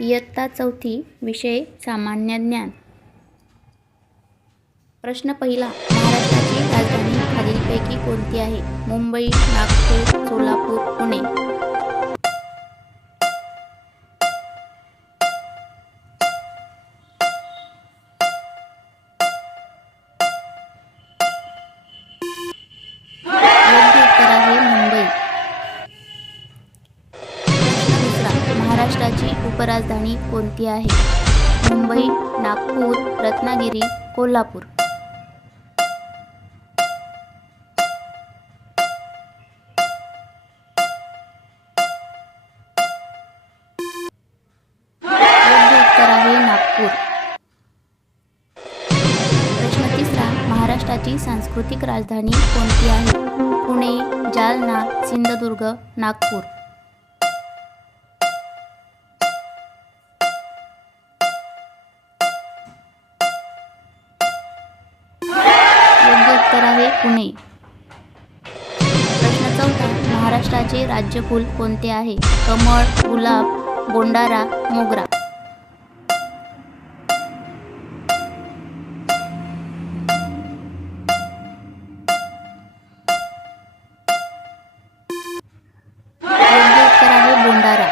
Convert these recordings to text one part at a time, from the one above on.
इयत्ता चौथी विषय सामान्य ज्ञान. प्रश्न पहिला महाराष्ट्राची राजधानी खालीलपैकी कोणती आहे? मुंबई नागपूर सोलापूर पुणे. महाराष्ट्राची उपराजधानी कोणती आहे? मुंबई नागपूर रत्नागिरी कोल्हापूर. योग्य उत्तर आहे नागपूर. प्रश्न तिसरा महाराष्ट्राची सांस्कृतिक राजधानी कोणती आहे? पुणे जालना सिंधुदुर्ग नागपूर. करावे पुणे. प्रश्न चौथा महाराष्ट्राचे राज्यफूल कोणते आहे? कमळ गुलाब बोंडारा मोगरा. आहे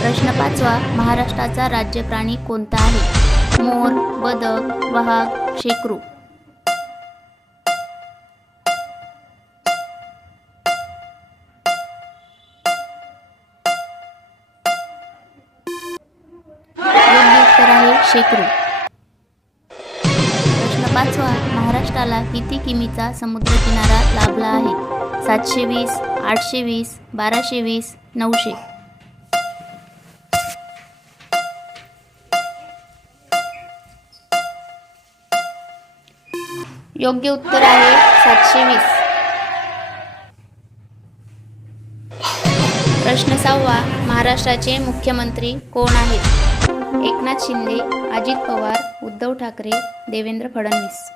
प्रश्न पाचवा महाराष्ट्राचा राज्य प्राणी कोणता आहे? मोर बदक वाघ शेकरू. शेकरू. प्रश्न पाचवा महाराष्ट्राला किती किमीचा समुद्रकिनारा लाभला आहे? सातशे वीस आठशे वीस बाराशे वीस नऊशे. योग्य उत्तर आहे सातशे वीस. प्रश्न सहावा महाराष्ट्राचे मुख्यमंत्री कोण आहेत? एकनाथ शिंदे अजित पवार उद्धव ठाकरे देवेंद्र फडणवीस.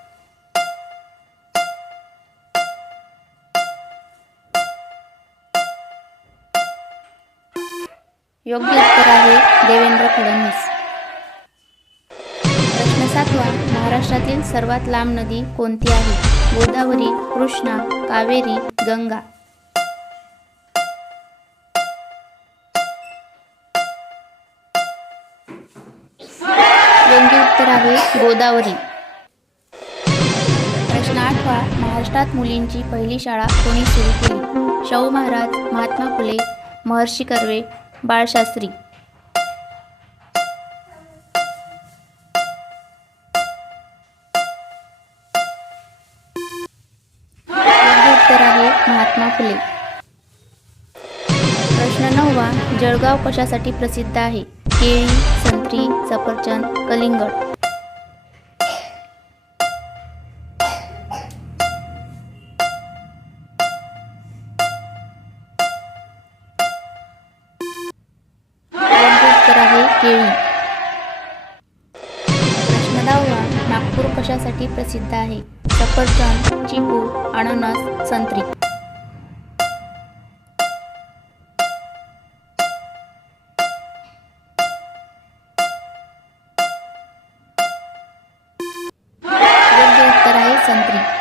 योग्य उत्तर आहे देवेंद्र फडणवीस. प्रश्न सातवा महाराष्ट्रातील सर्वात लांब नदी कोणती आहे? गोदावरी कृष्णा कावेरी गंगा. योग्य उत्तर आहे गोदावरी. प्रश्न आठवा महाराष्ट्रात मुलींची पहिली शाळा कोणी सुरू केली? शाहू महाराज महात्मा फुले महर्षी कर्वे बाळशास्त्री. फुले प्रश्न नववा जळगाव कशासाठी प्रसिद्ध आहे? केळी संत्री सफरचंद कलिंगड. आहे केळी. प्रश्न दहावा नागपूर कशासाठी प्रसिद्ध आहे? सफरचंद चिकू अननस संत्री. சந்திரன்